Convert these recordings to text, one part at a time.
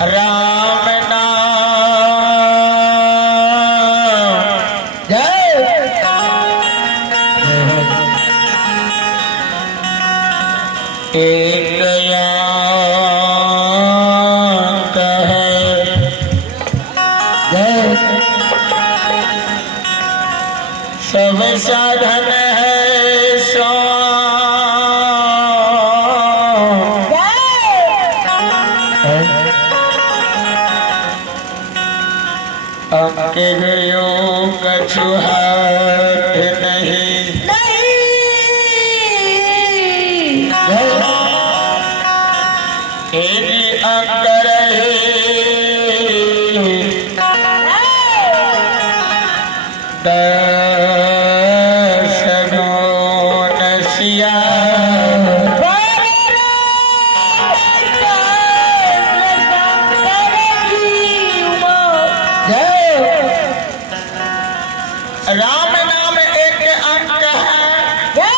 राम नाम एक सब साधन है सो अंकियों कछु हाथ नहीं एक अंग रहे राम नाम एक अंक है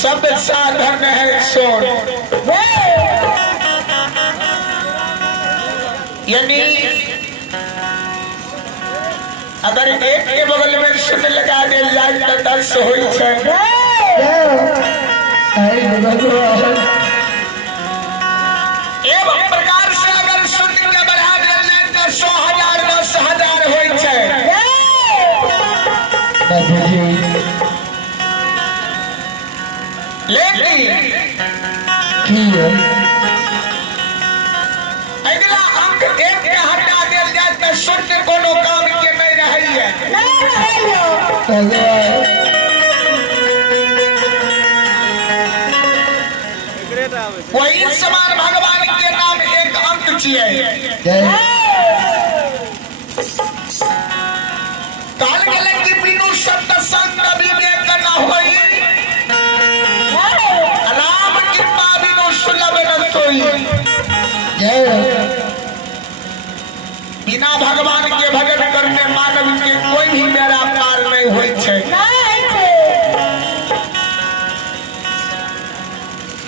सब साधन है सोन। यानी अगर एक के बगल में शून्य लगा दे जाए तो 10 हो एवं प्रकार से अगर शून्य के बढ़ा दिया जाए तो 100,000 10,000 हो लेकिन अगला अंक एक के हटा दिया जाए तो शून्य कोनो काम के नहीं रही वही समान भगवान के नाम एक अंक चाहिए। काल गेले कि बिनु शब्द संग विवेक न होई राम कृपा बिनु सुलभ न सोई। बिना भगवान के भजन करने मानव के कोई भी मेरा पार नहीं होई छे।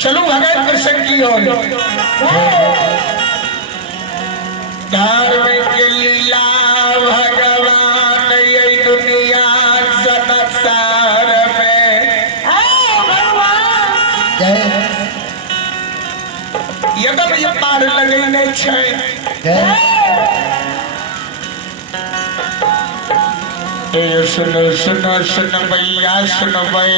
चलो भगवान दर्शन की ओर धर्म के लीला भगवान ये दुनिया संसार में एकदम ये पार लगे नहीं छे। सुनो सुनो सुन भैया सुन भाई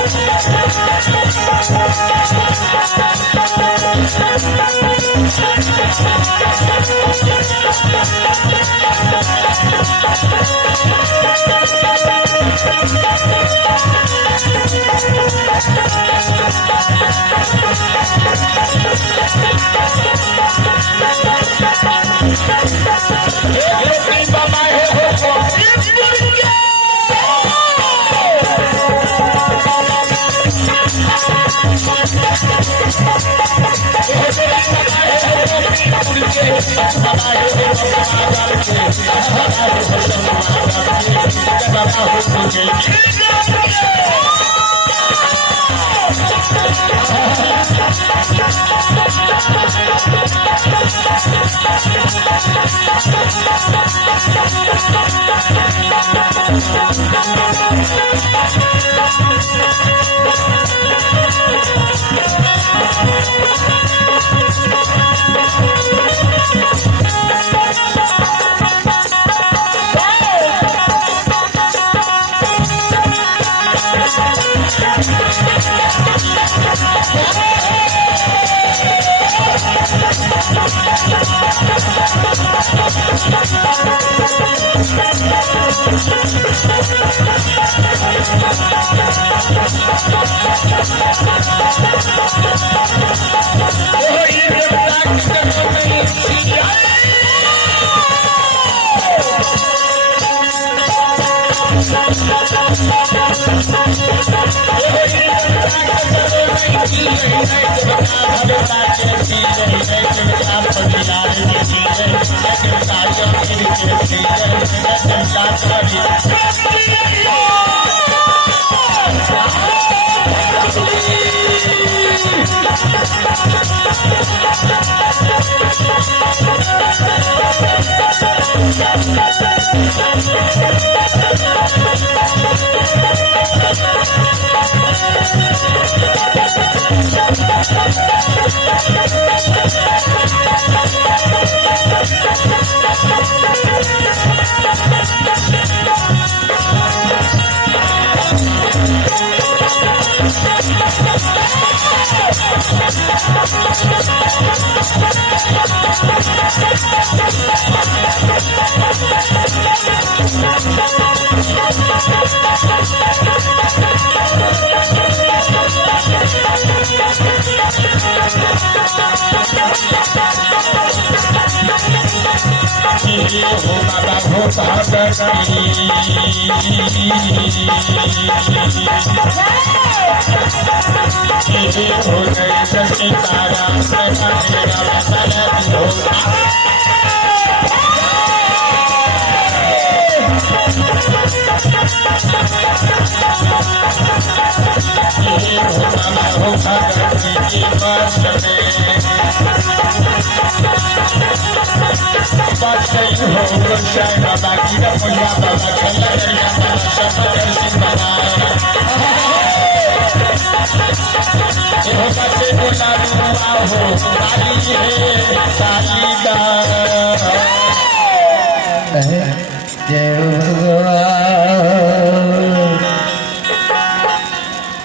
Hey! बाबा है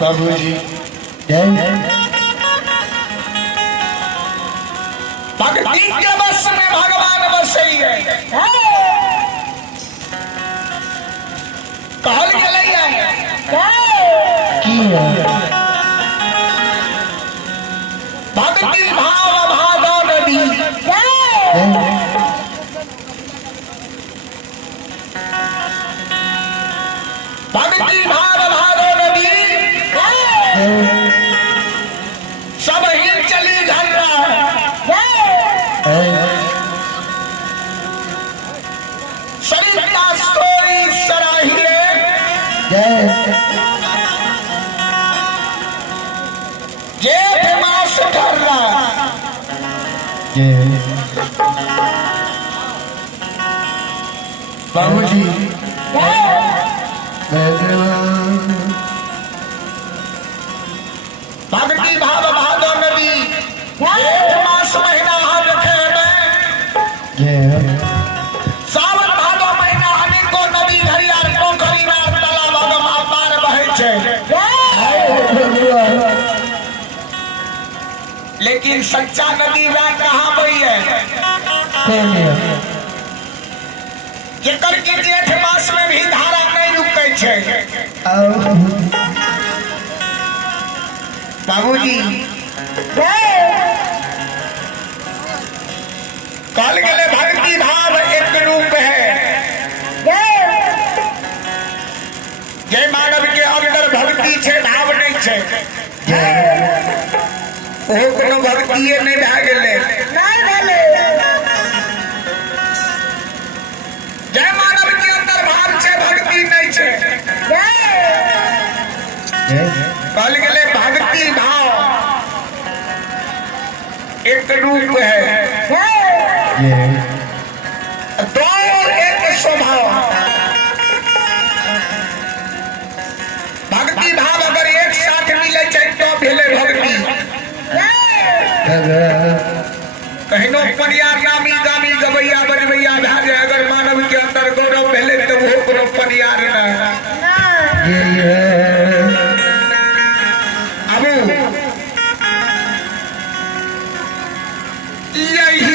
बाबू जी भक्ति के बस में भगवान बसई है कहल गेलैया भक्ति भाव भादो नदी भक्ति भाव भादो नदी सब हिल चली झंडा शरीर का सोई सराहिए जेठ मास ठर्रा बाबू जी भक्ति भाव भादो नदी जेठ मास महीना हम रखे में सावन भादो महीना अनेको नदी हरियर पोखरी नार तालाब में पार बहै छै लेकिन सच्चा नदी वह कहाँ बही है जेकर के जेठ मास में भी धारा नहीं रुकै छै बाबूजी काल गले भक्ति भाव एक रूप है। जय मानव के अंदर भक्ति छे भाव नहीं छे। ओ कोनो भक्ति नहीं भा गेले। जय मानव के अंदर भाव छे भक्ति नहीं छे। काल गले भक्ति भाव एक रूप है। दो एक स्वभाव। भक्ति भाव अगर एक साथ मिले तो भेले भक्ति। कहिनो परियार नामी गामी गवैया बजवैया भाजे अगर मानव के अंदर गौरव भेले तो वो कोनो परियार ना। अब यही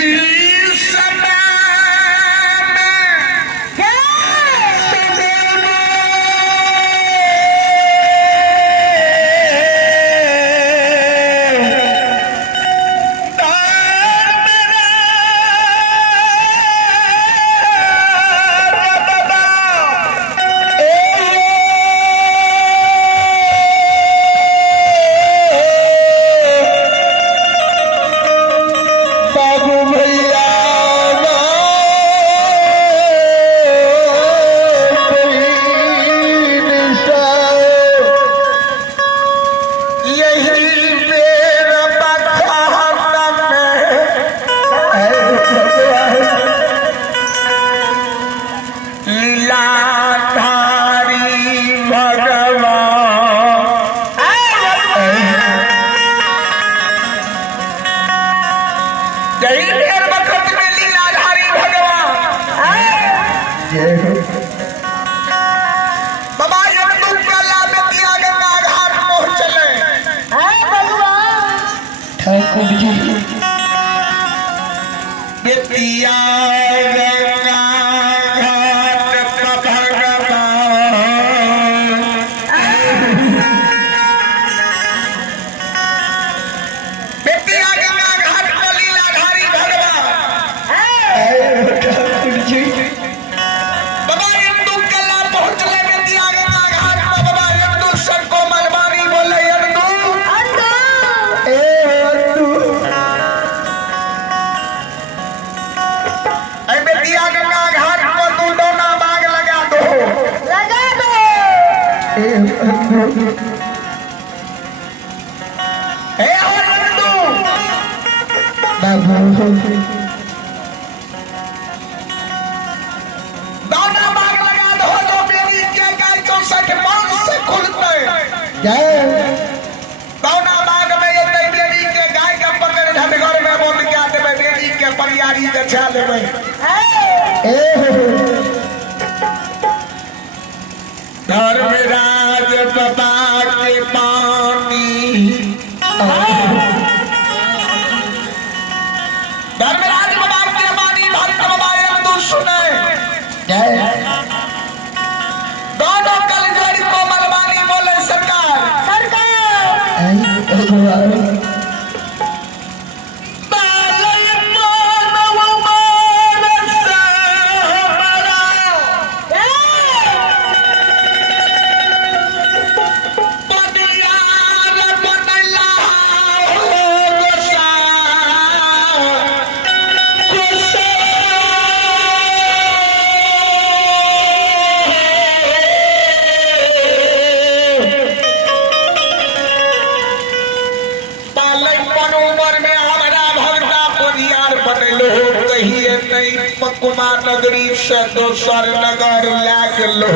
धर्मराज बाबा के पानी धर्मराज बाबा के पानी भक्त बाबा तू सुने दोनों कलजोड़ी को मलबानी बोले सरकार कुमार नगरी से दोसर नगर लाग लो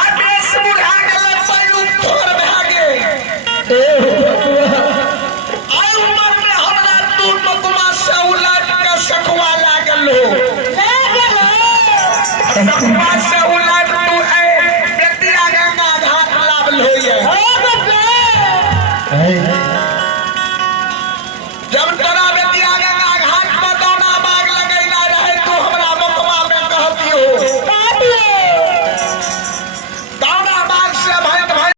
आदेश बुढ़ा गल पलू थोर भागे आई उम्र में हमरा तू नकुमा से उलट के सखवा लागल हो सखवा से उलट तू ए बेतिया गंगा घाट लावल होइए